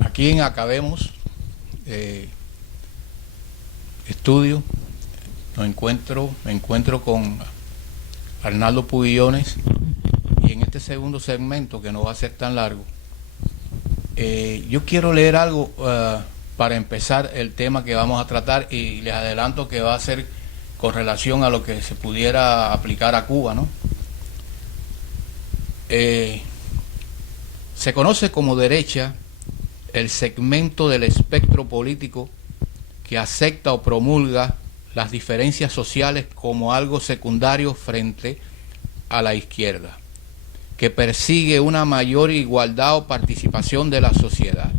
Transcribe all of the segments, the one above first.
Aquí en Acabemos Estudio me encuentro con Arnaldo Pubillones, y en este segundo segmento, que no va a ser tan largo, yo quiero leer algo para empezar el tema que vamos a tratar, y les adelanto que va a ser con relación a lo que se pudiera aplicar a Cuba, ¿no? Se conoce como derecha el segmento del espectro político que acepta o promulga las diferencias sociales como algo secundario frente a la izquierda, que persigue una mayor igualdad o participación de la sociedad.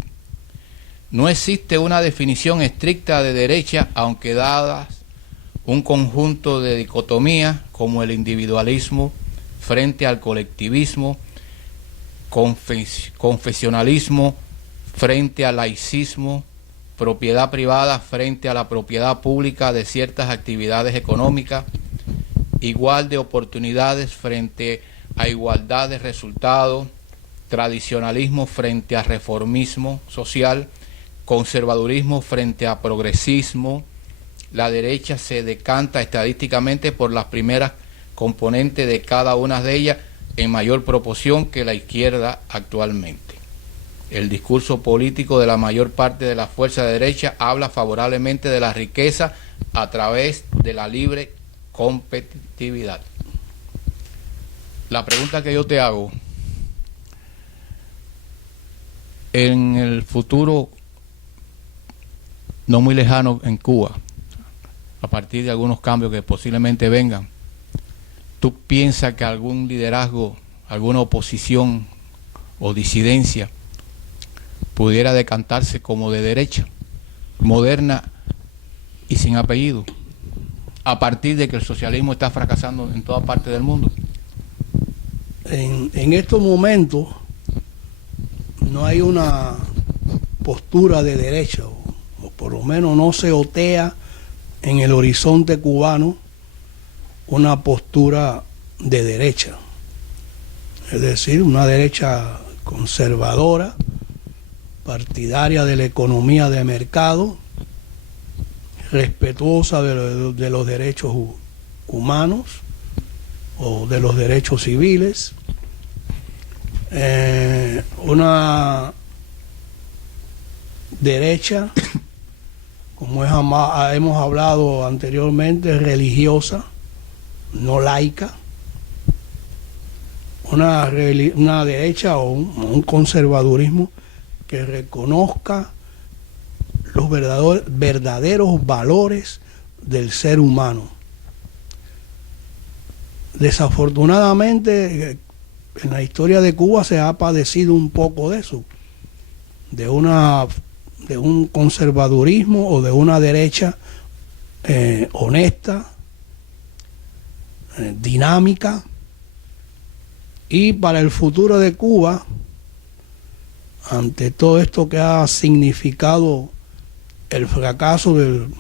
No existe una definición estricta de derecha, aunque dadas un conjunto de dicotomías como el individualismo frente al colectivismo, confesionalismo frente al laicismo, propiedad privada frente a la propiedad pública de ciertas actividades económicas, igual de oportunidades frente a igualdad de resultados, tradicionalismo frente a reformismo social, conservadurismo frente a progresismo. La derecha se decanta estadísticamente por las primeras componentes de cada una de ellas en mayor proporción que la izquierda actualmente. El discurso político de la mayor parte de la fuerza de derecha habla favorablemente de la riqueza a través de la libre competitividad. La pregunta que yo te hago, en el futuro no muy lejano en Cuba, a partir de algunos cambios que posiblemente vengan, ¿tú piensas que algún liderazgo, alguna oposición o disidencia pudiera decantarse como de derecha, moderna y sin apellido, a partir de que el socialismo está fracasando en toda parte del mundo? En estos momentos no hay una postura de derecha, o por lo menos no se otea en el horizonte cubano una postura de derecha, es decir, una derecha conservadora, partidaria de la economía de mercado, respetuosa de los derechos humanos o de los derechos civiles, una derecha, como hemos hablado anteriormente, religiosa, no laica, una derecha o un conservadurismo que reconozca los verdaderos valores del ser humano. Desafortunadamente, en la historia de Cuba se ha padecido un poco de eso, de un conservadurismo o de una derecha honesta, dinámica, y para el futuro de Cuba, ante todo esto que ha significado el fracaso del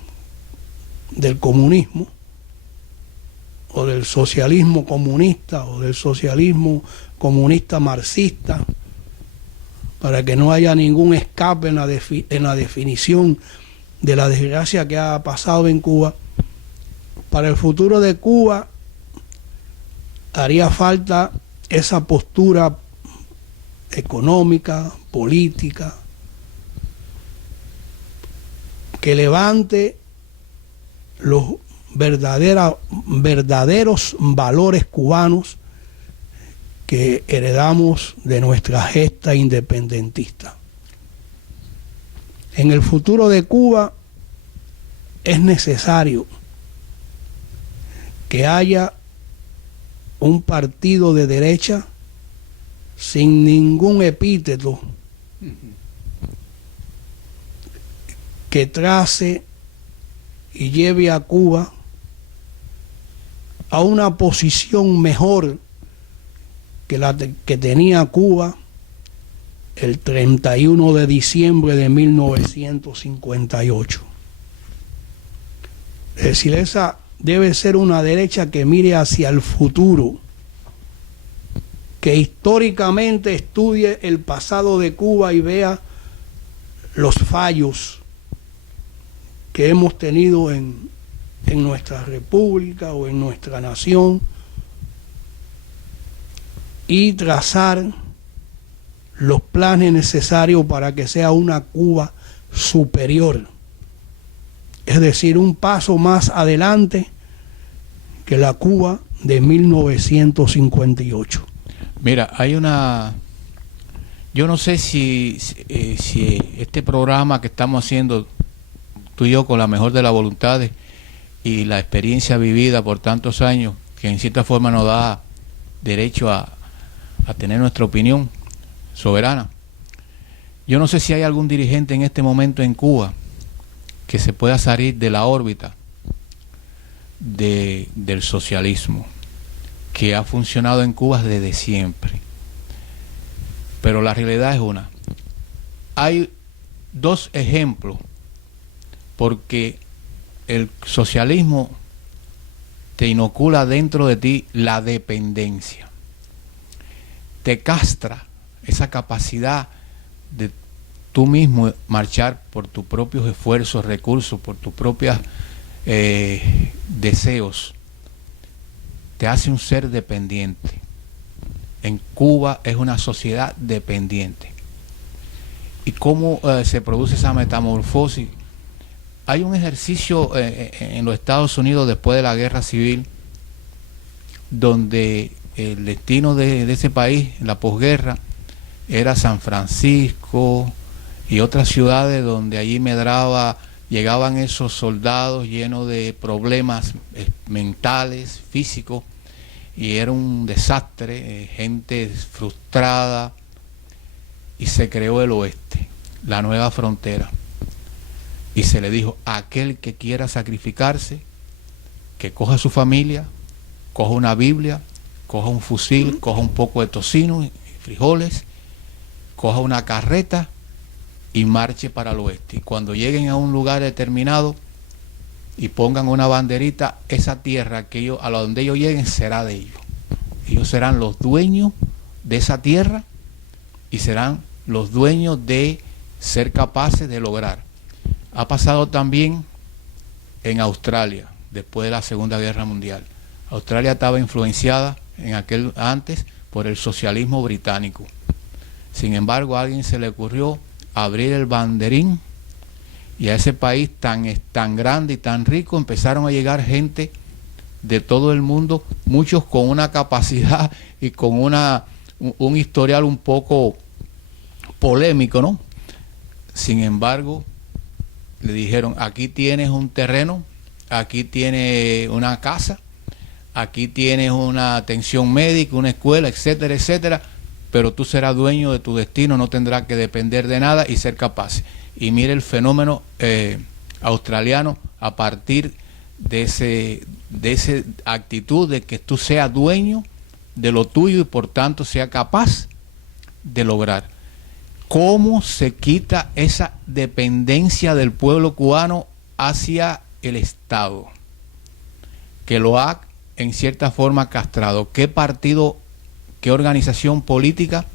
comunismo, o del socialismo comunista, o del socialismo comunista marxista, para que no haya ningún escape en la definición de la desgracia que ha pasado en Cuba, para el futuro de Cuba haría falta esa postura económica, política, que levante los verdaderos valores cubanos que heredamos de nuestra gesta independentista. En el futuro de Cuba es necesario que haya un partido de derecha sin ningún epíteto que trace y lleve a Cuba a una posición mejor que la que tenía Cuba el 31 de diciembre de 1958. Es decir, esa debe ser una derecha que mire hacia el futuro que históricamente estudie el pasado de Cuba y vea los fallos que hemos tenido en nuestra república o en nuestra nación y trazar los planes necesarios para que sea una Cuba superior, es decir, un paso más adelante que la Cuba de 1958. Mira, hay una... Yo no sé si este programa que estamos haciendo tú y yo con la mejor de las voluntades y la experiencia vivida por tantos años, que en cierta forma nos da derecho a tener nuestra opinión soberana. Yo no sé si hay algún dirigente en este momento en Cuba que se pueda salir de la órbita del socialismo, que ha funcionado en Cuba desde siempre. Pero la realidad es una. Hay dos ejemplos, porque el socialismo te inocula dentro de ti la dependencia, te castra esa capacidad de tú mismo marchar por tus propios esfuerzos, recursos, por tus propios deseos, te hace un ser dependiente. En Cuba es una sociedad dependiente. ¿Y cómo se produce esa metamorfosis? Hay un ejercicio en los Estados Unidos después de la guerra civil, donde el destino de ese país, la posguerra, era San Francisco y otras ciudades donde allí llegaban esos soldados llenos de problemas mentales, físicos, y era un desastre, gente frustrada, y se creó el oeste, la nueva frontera. Y se le dijo, aquel que quiera sacrificarse, que coja su familia, coja una Biblia, coja un fusil, coja un poco de tocino y frijoles, coja una carreta y marche para el oeste. Y cuando lleguen a un lugar determinado y pongan una banderita, esa tierra a donde ellos lleguen será de ellos. Ellos serán los dueños de esa tierra y serán los dueños de ser capaces de lograr. Ha pasado también en Australia, después de la Segunda Guerra Mundial. Australia estaba influenciada antes por el socialismo británico. Sin embargo, a alguien se le ocurrió abrir el banderín, y a ese país tan grande y tan rico empezaron a llegar gente de todo el mundo, muchos con una capacidad y con un historial un poco polémico, ¿no? Sin embargo, le dijeron, aquí tienes un terreno, aquí tienes una casa, aquí tienes una atención médica, una escuela, etcétera, etcétera, pero tú serás dueño de tu destino, no tendrás que depender de nada y ser capaz. Y mire el fenómeno australiano a partir de esa actitud de que tú seas dueño de lo tuyo y por tanto sea capaz de lograr. ¿Cómo se quita esa dependencia del pueblo cubano hacia el Estado, que lo ha en cierta forma castrado? ¿Qué partido, qué organización política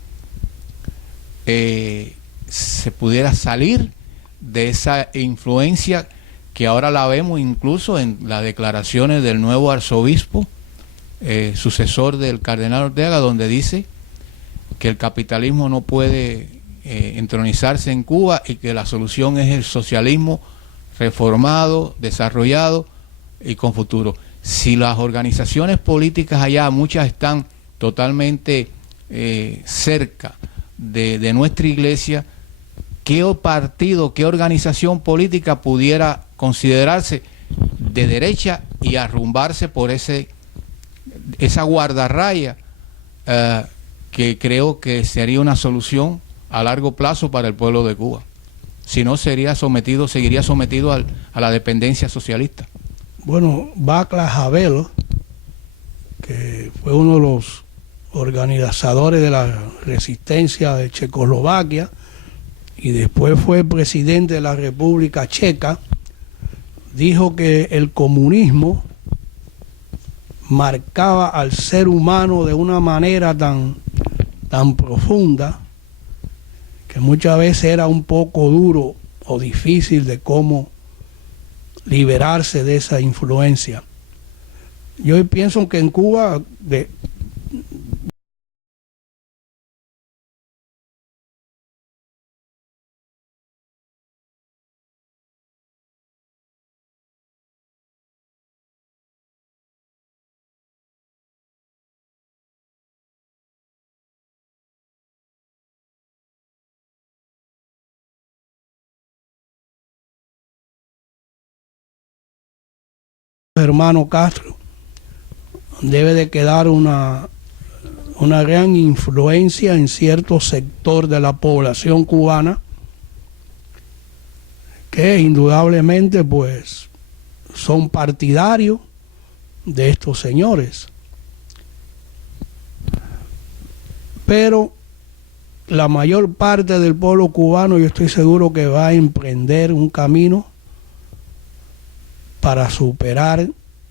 se pudiera salir de esa influencia que ahora la vemos incluso en las declaraciones del nuevo arzobispo, sucesor del cardenal Ortega, donde dice que el capitalismo no puede entronizarse en Cuba y que la solución es el socialismo reformado, desarrollado y con futuro? Si las organizaciones políticas allá, muchas están totalmente cerca de nuestra iglesia, ¿qué partido, qué organización política pudiera considerarse de derecha y arrumbarse por esa guardarraya que creo que sería una solución a largo plazo para el pueblo de Cuba? Si no, seguiría sometido a la dependencia socialista. Bueno, Václav Havel, que fue uno de los organizadores de la resistencia de Checoslovaquia y después fue presidente de la República Checa, dijo que el comunismo marcaba al ser humano de una manera tan tan profunda que muchas veces era un poco duro o difícil de cómo liberarse de esa influencia. Yo pienso que en Cuba hermano Castro debe de quedar una gran influencia en cierto sector de la población cubana que indudablemente pues son partidarios de estos señores, pero la mayor parte del pueblo cubano yo estoy seguro que va a emprender un camino para superar,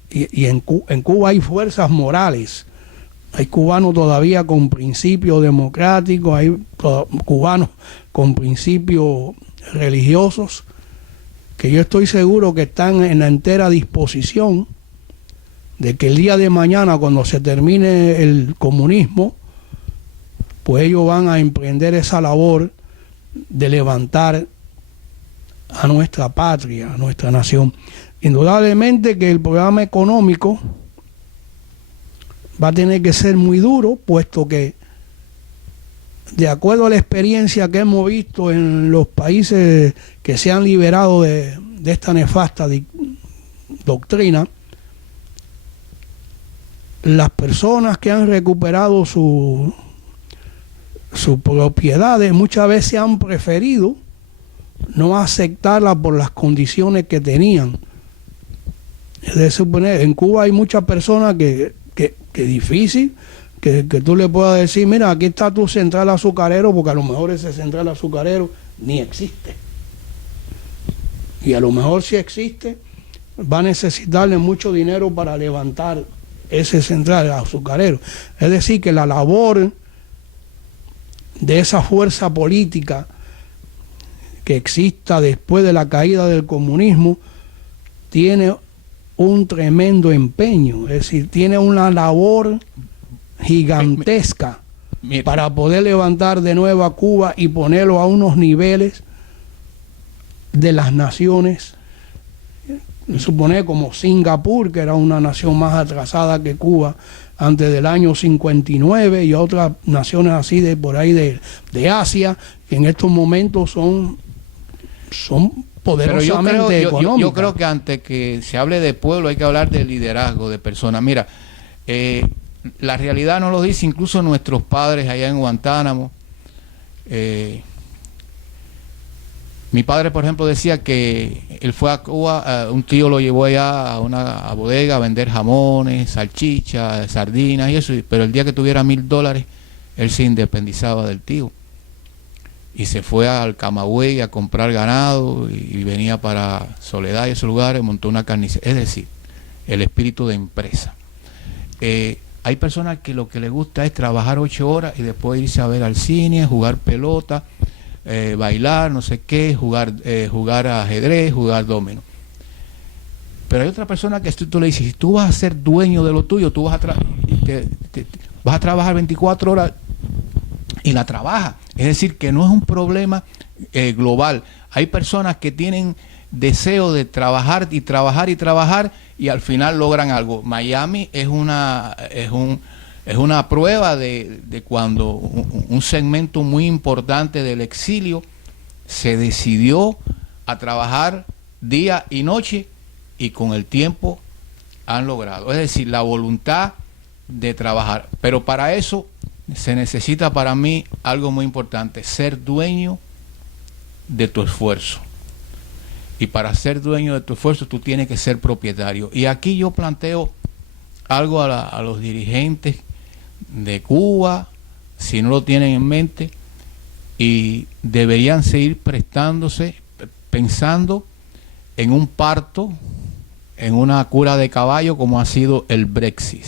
y en Cuba hay fuerzas morales, hay cubanos todavía con principios democráticos, hay cubanos con principios religiosos, que yo estoy seguro que están en la entera disposición de que el día de mañana, cuando se termine el comunismo, pues ellos van a emprender esa labor de levantar a nuestra patria, a nuestra nación. Indudablemente que el programa económico va a tener que ser muy duro, puesto que de acuerdo a la experiencia que hemos visto en los países que se han liberado de esta nefasta doctrina, las personas que han recuperado sus propiedades muchas veces han preferido no aceptarlas por las condiciones que tenían. Es de suponer, en Cuba hay muchas personas que difícil que tú le puedas decir, mira, aquí está tu central azucarero, porque a lo mejor ese central azucarero ni existe. Y a lo mejor si existe, va a necesitarle mucho dinero para levantar ese central azucarero. Es decir, que la labor de esa fuerza política que exista después de la caída del comunismo tiene un tremendo empeño, es decir, tiene una labor gigantesca para poder levantar de nuevo a Cuba y ponerlo a unos niveles de las naciones, supone como Singapur, que era una nación más atrasada que Cuba antes del año 59, y otras naciones así de por ahí de Asia, que en estos momentos son poderosamente económicas. Yo creo que antes que se hable de pueblo hay que hablar de liderazgo, de personas. Mira, la realidad nos lo dice incluso nuestros padres allá en Guantánamo. Mi padre, por ejemplo, decía que él fue a Cuba, un tío lo llevó allá a una bodega a vender jamones, salchichas, sardinas y eso, pero el día que tuviera $1000, él se independizaba del tío. Y se fue al Camagüey a comprar ganado y venía para Soledad y esos lugares, montó una carnicería. Es decir, el espíritu de empresa. Hay personas que lo que les gusta es trabajar 8 horas y después irse a ver al cine, jugar pelota, bailar, no sé qué, jugar ajedrez, jugar dominó. Pero hay otra persona que tú le dices, si tú vas a ser dueño de lo tuyo, tú vas a trabajar 24 horas y la trabaja. Es decir, que no es un problema global. Hay personas que tienen deseo de trabajar y trabajar y trabajar y al final logran algo. Miami es una prueba de cuando un segmento muy importante del exilio se decidió a trabajar día y noche y con el tiempo han logrado. Es decir, la voluntad de trabajar. Pero para eso se necesita, para mí, algo muy importante: ser dueño de tu esfuerzo. Y para ser dueño de tu esfuerzo tú tienes que ser propietario. Y aquí yo planteo algo a los dirigentes de Cuba, si no lo tienen en mente, y deberían seguir pensando en un parto, en una cura de caballo como ha sido el Brexit.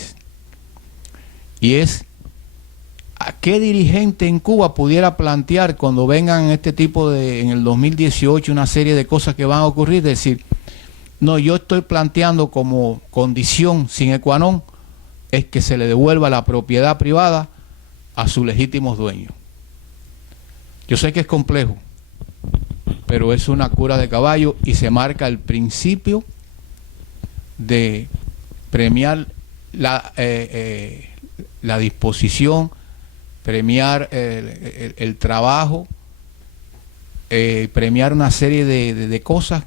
Y es ¿A qué dirigente en Cuba pudiera plantear cuando vengan este tipo de, en el 2018, una serie de cosas que van a ocurrir? Decir, no, yo estoy planteando como condición sine qua non es que se le devuelva la propiedad privada a sus legítimos dueños. Yo sé que es complejo, pero es una cura de caballo y se marca el principio de premiar la disposición, premiar el trabajo, premiar una serie de cosas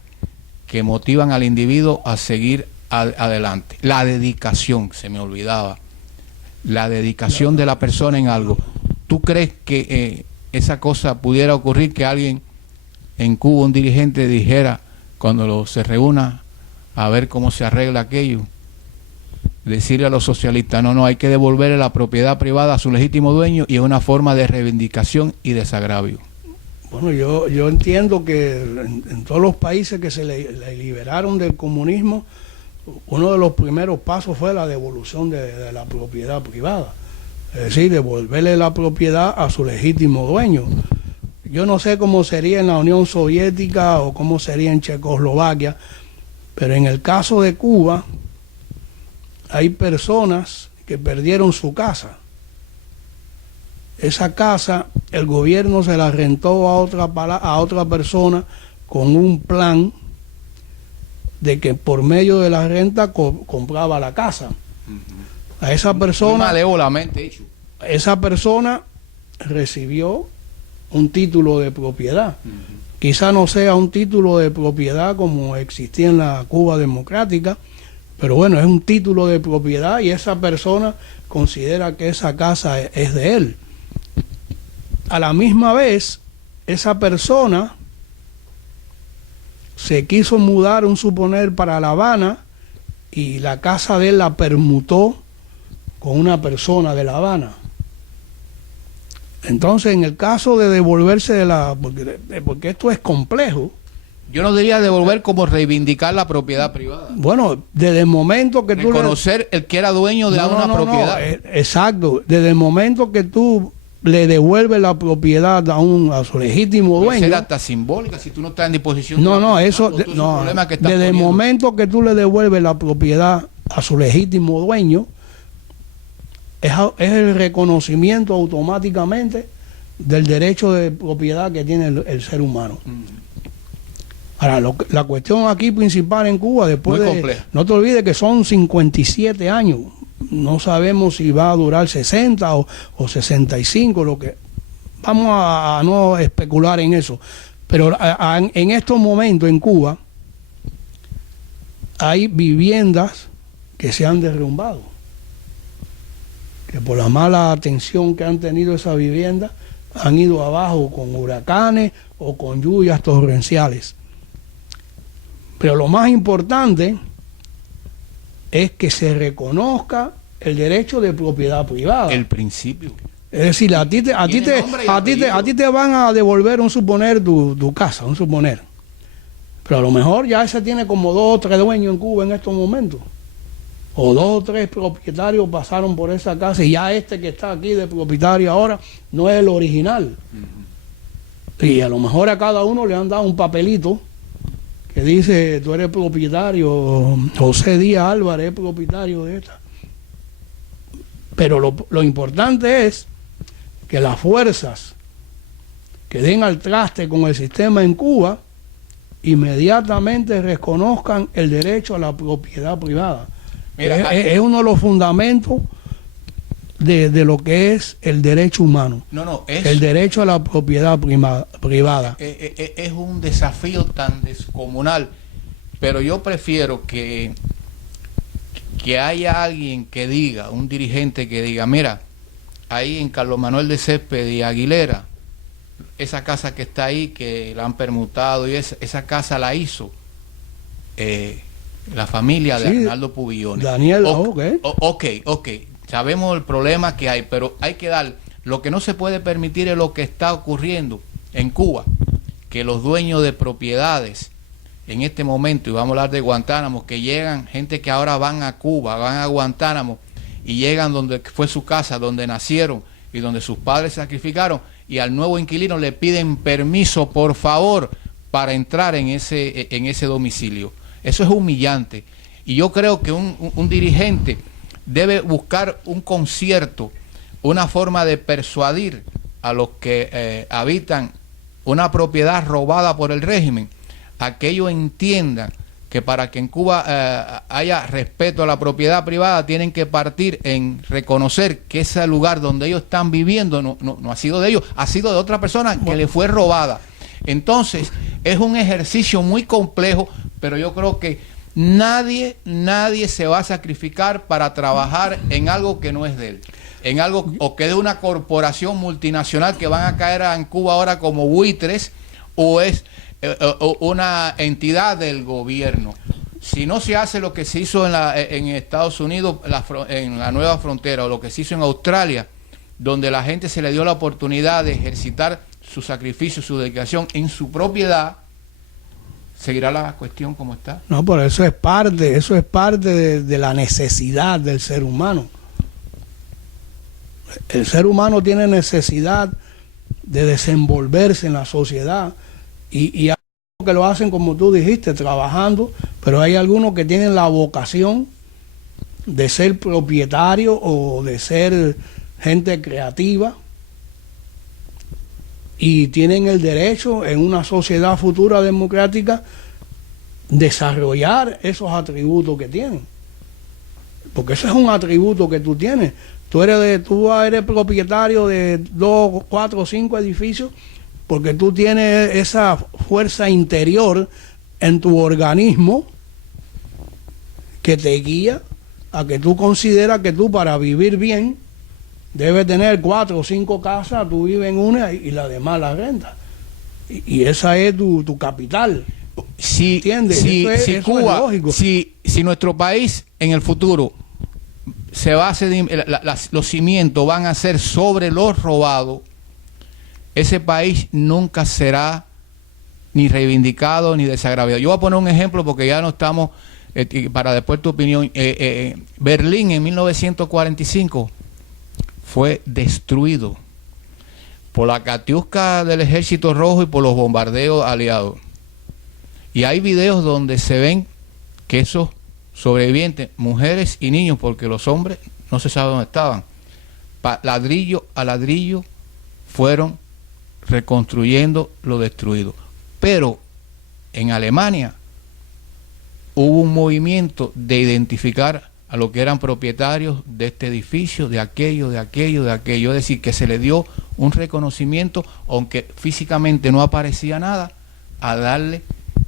que motivan al individuo a seguir adelante. La dedicación, se me olvidaba, la dedicación de la persona en algo. ¿Tú crees que esa cosa pudiera ocurrir, que alguien en Cuba, un dirigente, dijera cuando se reúna a ver cómo se arregla aquello, decirle a los socialistas, no, hay que devolverle la propiedad privada a su legítimo dueño, y es una forma de reivindicación y desagravio? Bueno, yo entiendo que en todos los países que se le liberaron del comunismo, uno de los primeros pasos fue la devolución de la propiedad privada, es decir, devolverle la propiedad a su legítimo dueño. Yo no sé cómo sería en la Unión Soviética o cómo sería en Checoslovaquia, pero en el caso de Cuba hay personas que perdieron su casa. Esa casa el gobierno se la rentó a otra persona con un plan de que por medio de la renta compraba la casa. A esa persona, malévolamente hecho. Esa persona recibió un título de propiedad. Quizá no sea un título de propiedad como existía en la Cuba democrática, pero bueno, es un título de propiedad y esa persona considera que esa casa es de él. A la misma vez, esa persona se quiso mudar, un suponer, para La Habana, y la casa de él la permutó con una persona de La Habana. Entonces, en el caso de devolverse porque esto es complejo. Yo no diría devolver como reivindicar la propiedad privada. Bueno, desde el momento que reconocer el que era dueño de una propiedad. Exacto. Desde el momento que tú le devuelve la propiedad a su legítimo dueño. Puede ser hasta simbólica si tú no estás en disposición. Desde el momento que tú le devuelves la propiedad a su legítimo dueño, es el reconocimiento automáticamente del derecho de propiedad que tiene el ser humano. Ahora, la cuestión aquí principal en Cuba, después no te olvides que son 57 años. No sabemos si va a durar 60 o 65, lo que vamos a no especular en eso. Pero en estos momentos en Cuba hay viviendas que se han derrumbado, que por la mala atención que han tenido esas viviendas han ido abajo con huracanes o con lluvias torrenciales. Pero lo más importante es que se reconozca el derecho de propiedad privada. El principio. Es decir, a ti te van a devolver, un suponer, tu casa, un suponer. Pero a lo mejor ya ese tiene como 2 o 3 dueños en Cuba en estos momentos. O 2 o 3 propietarios pasaron por esa casa y ya este que está aquí de propietario ahora no es el original. Y a lo mejor a cada uno le han dado un papelito que dice, tú eres propietario, José Díaz Álvarez es propietario de esta. Pero lo importante es que las fuerzas que den al traste con el sistema en Cuba inmediatamente reconozcan el derecho a la propiedad privada. Mira, es uno de los fundamentos de lo que es el derecho humano. Es el derecho a la propiedad privada. Es un desafío tan descomunal, pero yo prefiero que haya alguien que diga, un dirigente que diga, mira, ahí en Carlos Manuel de Césped y Aguilera, esa casa que está ahí, que la han permutado, y esa casa la hizo la familia de Arnaldo Pubillone. Daniel, ok. Sabemos el problema que hay, pero hay que dar, lo que no se puede permitir es lo que está ocurriendo en Cuba, que los dueños de propiedades en este momento, y vamos a hablar de Guantánamo, que llegan, gente que ahora van a Cuba, van a Guantánamo, y llegan donde fue su casa, donde nacieron, y donde sus padres sacrificaron, y al nuevo inquilino le piden permiso, por favor, para entrar en ese domicilio. Eso es humillante. Y yo creo que un dirigente debe buscar un concierto, una forma de persuadir a los que habitan una propiedad robada por el régimen, a que ellos entiendan que para que en Cuba haya respeto a la propiedad privada, tienen que partir en reconocer que ese lugar donde ellos están viviendo no ha sido de ellos, ha sido de otra persona que le fue robada. Entonces, es un ejercicio muy complejo, pero yo creo que nadie se va a sacrificar para trabajar en algo que no es de él, en algo o que de una corporación multinacional que van a caer en Cuba ahora como buitres, o es una entidad del gobierno. Si no se hace lo que se hizo en Estados Unidos, en la nueva frontera, o lo que se hizo en Australia, donde la gente se le dio la oportunidad de ejercitar su sacrificio, su dedicación en su propiedad, ¿seguirá la cuestión como está? No, pero eso es parte de la necesidad del ser humano. El ser humano tiene necesidad de desenvolverse en la sociedad, y hay algunos que lo hacen, como tú dijiste, trabajando, pero hay algunos que tienen la vocación de ser propietario o de ser gente creativa, y tienen el derecho en una sociedad futura democrática desarrollar esos atributos que tienen, porque ese es un atributo que tú tienes. Tú eres propietario de 2, 4, 5 edificios porque tú tienes esa fuerza interior en tu organismo que te guía a que tú consideras que tú, para vivir bien, debes tener 4 o 5 casas, tú vives en una y la demás la renta. Y esa es tu capital. ¿Entiendes? Si Cuba, es lógico. Si nuestro país en el futuro se va a hacer, los cimientos van a ser sobre lo robado, ese país nunca será ni reivindicado ni desagraviado. Yo voy a poner un ejemplo porque ya no estamos, para después tu opinión. Berlín en 1945 fue destruido por la Katiuska del Ejército Rojo y por los bombardeos aliados. Y hay videos donde se ven que esos sobrevivientes, mujeres y niños, porque los hombres no se sabe dónde estaban, ladrillo a ladrillo fueron reconstruyendo lo destruido. Pero en Alemania hubo un movimiento de identificar a los que eran propietarios de este edificio, de aquello, de aquello, de aquello. Es decir, que se le dio un reconocimiento, aunque físicamente no aparecía nada, a darle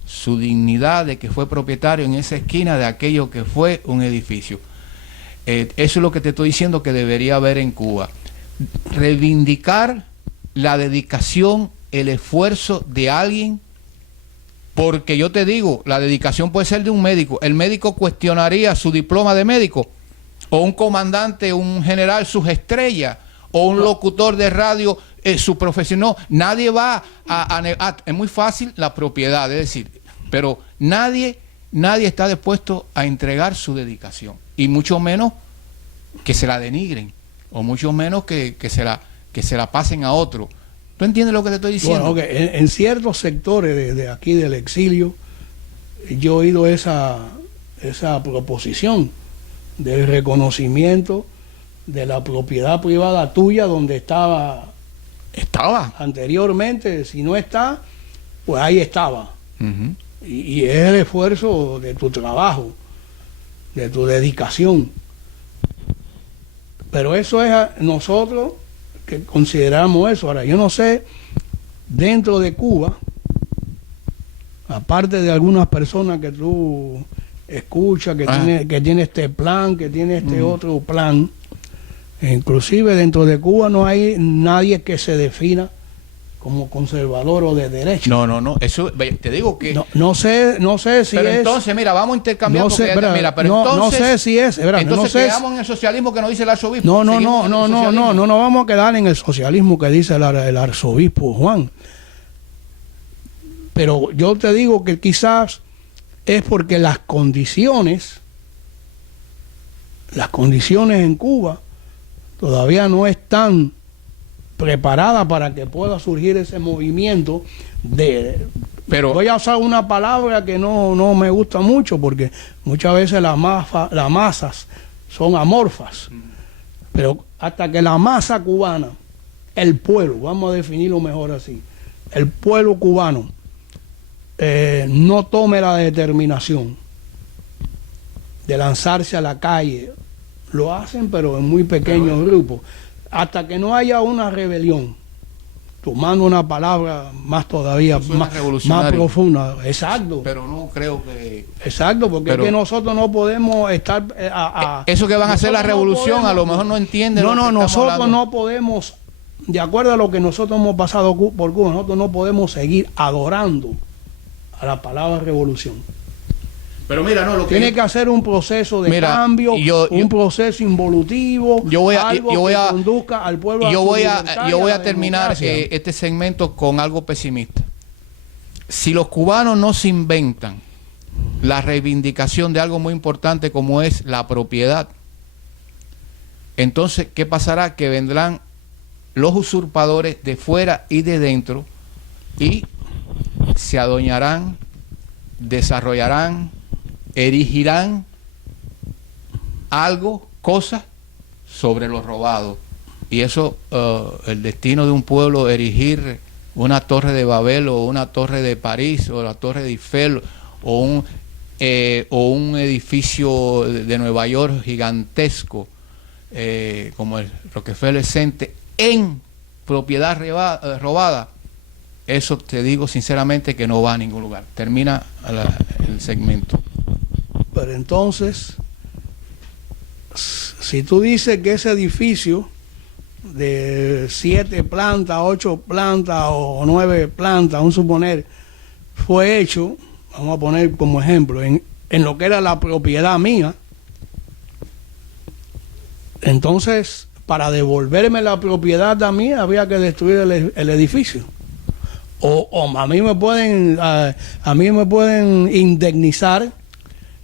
su dignidad de que fue propietario en esa esquina de aquello que fue un edificio. Eso es lo que te estoy diciendo que debería haber en Cuba. Reivindicar la dedicación, el esfuerzo de alguien, porque yo te digo, la dedicación puede ser de un médico. El médico cuestionaría su diploma de médico, o un comandante, un general, sus estrellas, o un locutor de radio, su profesión. No, nadie va a negar. Es muy fácil la propiedad, es decir, pero nadie está dispuesto a entregar su dedicación, y mucho menos que se la denigren, o mucho menos que se la pasen a otro. ¿Tú entiendes lo que te estoy diciendo? Bueno, en ciertos sectores de aquí del exilio, yo he oído esa proposición del reconocimiento de la propiedad privada tuya donde estaba anteriormente. Si no está, pues ahí estaba. Y es el esfuerzo de tu trabajo, de tu dedicación. Pero eso es nosotros que consideramos eso. Ahora, yo no sé, dentro de Cuba, aparte de algunas personas que tú escuchas, que tiene este plan, que tiene este otro plan, inclusive dentro de Cuba no hay nadie que se defina como conservador o de derecha. No, eso te digo que no sé si pero es. Entonces, mira, vamos a intercambiar. No sé, no sé si es. Entonces quedamos en el socialismo que nos dice el arzobispo. No vamos a quedar en el socialismo que dice el arzobispo Juan. Pero yo te digo que quizás es porque las condiciones en Cuba todavía no están preparada para que pueda surgir ese movimiento de... Pero voy a usar una palabra que no me gusta mucho, porque muchas veces las masas son amorfas, pero hasta que la masa cubana, el pueblo, vamos a definirlo mejor así, el pueblo cubano no tome la determinación de lanzarse a la calle, lo hacen pero en muy pequeños grupos, hasta que no haya una rebelión, tomando una palabra más todavía más profunda. Exacto. Pero no creo que... Exacto, porque es que nosotros no podemos estar... eso que van a hacer la revolución, no podemos, a lo mejor no entienden. No, nosotros no podemos, de acuerdo a lo que nosotros hemos pasado por Cuba, nosotros no podemos seguir adorando a la palabra revolución. Pero mira, no, lo que tiene que hacer un proceso de cambio, un proceso involutivo, algo que conduzca al pueblo. Yo voy a terminar este segmento con algo pesimista. Si los cubanos no se inventan la reivindicación de algo muy importante como es la propiedad, entonces, ¿qué pasará? Que vendrán los usurpadores de fuera y de dentro y se adueñarán, desarrollarán, erigirán algo, cosas sobre lo robado. Y eso, el destino de un pueblo, erigir una torre de Babel o una torre de París o la torre de Eiffel o un edificio de Nueva York gigantesco como el Rockefeller Center en propiedad robada, eso te digo sinceramente que no va a ningún lugar. Termina el segmento. Pero entonces, si tú dices que ese edificio de 7 plantas, 8 plantas o 9 plantas, vamos a suponer, fue hecho, vamos a poner como ejemplo, en lo que era la propiedad mía, entonces, para devolverme la propiedad a mí, había que destruir el edificio. O a mí me pueden indemnizar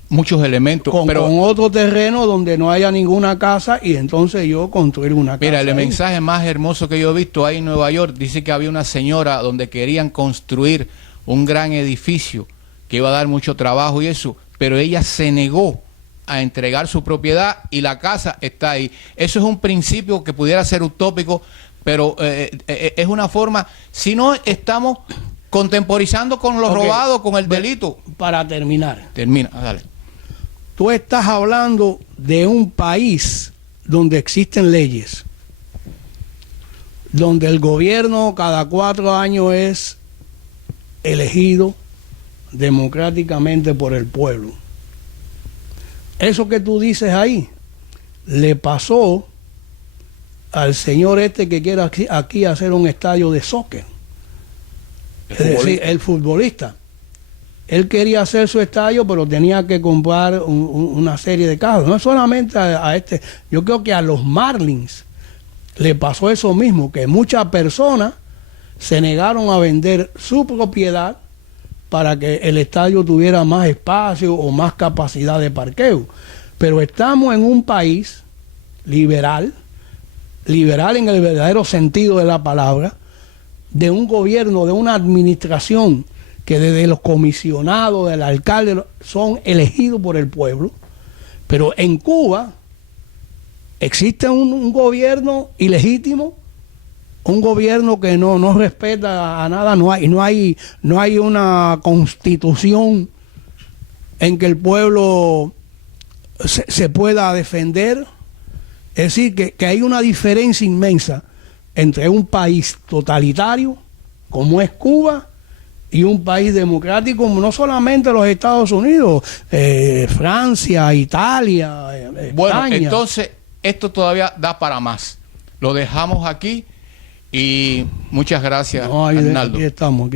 muchos elementos con otro terreno donde no haya ninguna casa y entonces yo construir una casa. Mira, el mensaje más hermoso que yo he visto ahí en Nueva York dice que había una señora donde querían construir un gran edificio que iba a dar mucho trabajo y eso, pero ella se negó a entregar su propiedad y la casa está ahí. Eso es un principio que pudiera ser utópico, pero es una forma, si no estamos contemporizando con lo robado, con el delito. Para terminar. Termina, dale. Tú estás hablando de un país donde existen leyes, donde el gobierno cada 4 años es elegido democráticamente por el pueblo. Eso que tú dices ahí le pasó al señor este que quiere aquí hacer un estadio de soccer. Es decir, el futbolista. Él quería hacer su estadio, pero tenía que comprar una serie de carros. No solamente a este, yo creo que a los Marlins le pasó eso mismo, que muchas personas se negaron a vender su propiedad para que el estadio tuviera más espacio o más capacidad de parqueo. Pero estamos en un país liberal en el verdadero sentido de la palabra, de un gobierno, de una administración que desde los comisionados, del alcalde, son elegidos por el pueblo. Pero en Cuba existe un gobierno ilegítimo, un gobierno que no respeta a nada, no hay una constitución en que el pueblo se pueda defender. Es decir, que hay una diferencia inmensa entre un país totalitario, como es Cuba, y un país democrático, no solamente los Estados Unidos, Francia, Italia, España. Bueno, entonces, esto todavía da para más. Lo dejamos aquí y muchas gracias, Arnaldo. Aquí estamos.